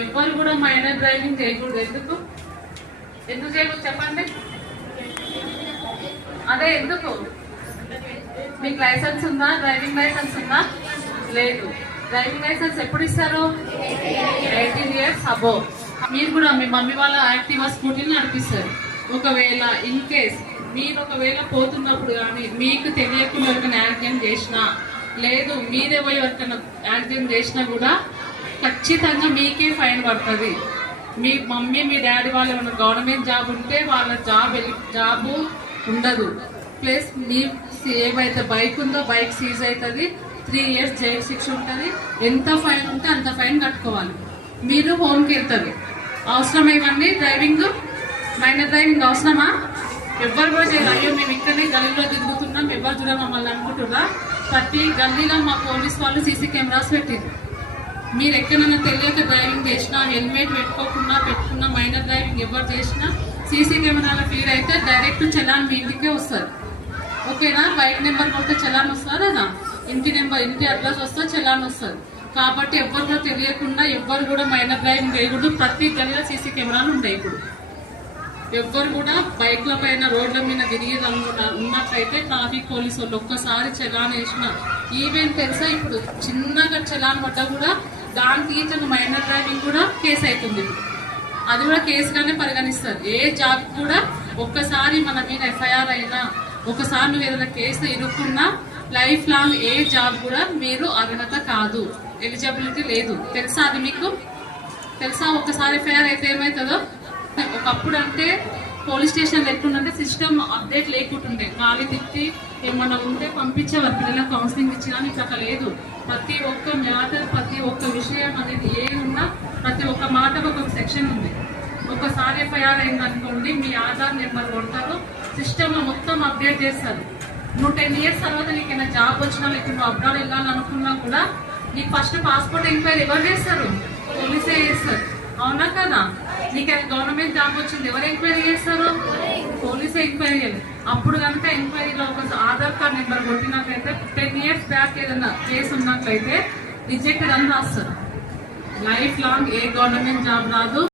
ఎవ్వరు కూడా minor driving చేయకూడదు. ఎందుకు ఎందుకు చేయకూడదు చెప్పండి? అదే ఎందుకు? మీకు లైసెన్స్ ఉందా? డ్రైవింగ్ లైసెన్స్ ఉందా? లేదు. డ్రైవింగ్ లైసెన్స్ ఎప్పుడు ఇస్తారు? 18 years అబోవ్. మీరు కూడా మీ మమ్మీ వాళ్ళ యాక్టివా స్కూటీని నడిపిస్తారు. ఒకవేళ ఇన్ కేస్ మీరు ఒకవేళ పోతున్నప్పుడు కానీ మీకు తెలియకుండా ఎవరికైనా యాక్సిడెంట్ చేసినా, లేదు మీరే పోయి ఎవరికైనా యాక్సిడెంట్ చేసినా కూడా ఖచ్చితంగా మీకే ఫైన్ పడుతుంది. మీ మమ్మీ మీ డాడీ వాళ్ళు ఏమైనా గవర్నమెంట్ జాబ్ ఉంటే వాళ్ళ జాబు ఉండదు. ప్లస్ మీ ఏవైతే బైక్ ఉందో బైక్ సీజ్ అవుతుంది. 3 years జైలు శిక్ష ఉంటుంది. ఎంత ఫైన్ ఉంటే అంత ఫైన్ కట్టుకోవాలి. మీరు హోమ్కి వెళ్తారు. అవసరమా ఇవన్నీ? డ్రైవింగ్ మైనర్ డ్రైవింగ్ అవసరమా? ఎవ్వరు కూడా చేయాలి. అయ్యో మేము ఇక్కడనే గల్లీలో తిరుగుతున్నాం, ఎవరు చూడ మమ్మల్ని అనుకుంటున్నా. ప్రతి గల్లీలో మా పోలీస్ వాళ్ళు సీసీ కెమెరాస్ పెట్టింది. మీరు ఎక్కడైనా తెలియక డ్రైవింగ్ చేసినా, హెల్మెట్ పెట్టుకున్నా మైనర్ డ్రైవింగ్ ఎవరు చేసినా సీసీ కెమెరాల ఫీడ్ అయితే డైరెక్ట్ చలాన్ మీ ఇంటికే వస్తారు. ఓకేనా? బైక్ నెంబర్ కొడితే చలాన్ వస్తుందా? ఇంటి అడ్రస్ వస్తే చలాన్ వస్తుంది. కాబట్టి ఎవ్వరు కూడా తెలియకుండా ఎవ్వరు కూడా మైనర్ డ్రైవింగ్ చేయకూడదు. ప్రతి గల్లీలో సీసీ కెమెరాలు ఉంటాయి. ఇప్పుడు ఎవ్వరు కూడా బైక్ల పైన రోడ్ల మీద తిరిగి ఉన్నట్లయితే ట్రాఫిక్ పోలీసు వాళ్ళు ఒక్కసారి చలాన్ వేసిన ఈవెన్ తెలుసా, ఇప్పుడు చిన్నగా చలాన్ పడ్డా కూడా దానికి ఇతను మైనర్ డ్రైవింగ్ కూడా కేసు అవుతుంది. అది కూడా కేసుగానే పరిగణిస్తారు. ఏ జాబ్ కూడా ఒక్కసారి మన మీద ఎఫ్ఐఆర్ అయినా, ఒకసారి నువ్వు ఏదైనా కేసు ఇరుక్కున్నా లైఫ్ లాంగ్ ఏ జాబ్ కూడా మీరు అర్హత కాదు, ఎలిజిబిలిటీ లేదు. తెలుసా? అది మీకు తెలుసా? ఒకసారి ఎఫ్ఐఆర్ అయితే ఏమవుతుందో? ఒకప్పుడు అంటే పోలీస్ స్టేషన్ ఎట్లుందంటే సిస్టమ్ అప్డేట్ లేకుంటుండే. ఖాళీ తిట్టి ఏమన్నా ఉంటే పంపించేవారు, పిల్లలకు కౌన్సిలింగ్ ఇచ్చినా. మీకు అట్లా లేదు. ప్రతి ఒక్క మ్యాటర్, ప్రతి ఒక్క విషయం అనేది ఏ ఉన్నా ప్రతి ఒక్క మాటకు ఒక సెక్షన్ ఉంది. ఒకసారి ఎఫ్ఐఆర్ అయిందనుకోండి, మీ ఆధార్ నెంబర్ కొడతారు, సిస్టమ్ మొత్తం అప్డేట్ చేస్తారు. నువ్వు 10 years తర్వాత నీకు ఏమైనా జాబ్ వచ్చినా, లేకపోతే నువ్వు అబ్రాడ్ వెళ్ళాలనుకున్నా కూడా నీకు ఫస్ట్ పాస్పోర్ట్ ఎంక్వైరీ ఎవరు చేస్తారు? పోలీసే చేస్తారు. అవునా కదా? నీకు గవర్నమెంట్ జాబ్ వచ్చింది, ఎవరు ఎంక్వైరీ చేస్తారు? పోలీసే ఎంక్వైరీ చేయాలి. అప్పుడు కనుక ఎంక్వైరీలో ఒక ఆధార్ కార్డ్ నెంబర్ కొట్టినట్లయితే 10 years బ్యాక్ ఏదైనా కేసు ఉన్నట్లయితే రిజెక్టెడ్ అని రాస్తారు. లైఫ్ లాంగ్ ఏ గవర్నమెంట్ జాబ్ రాదు.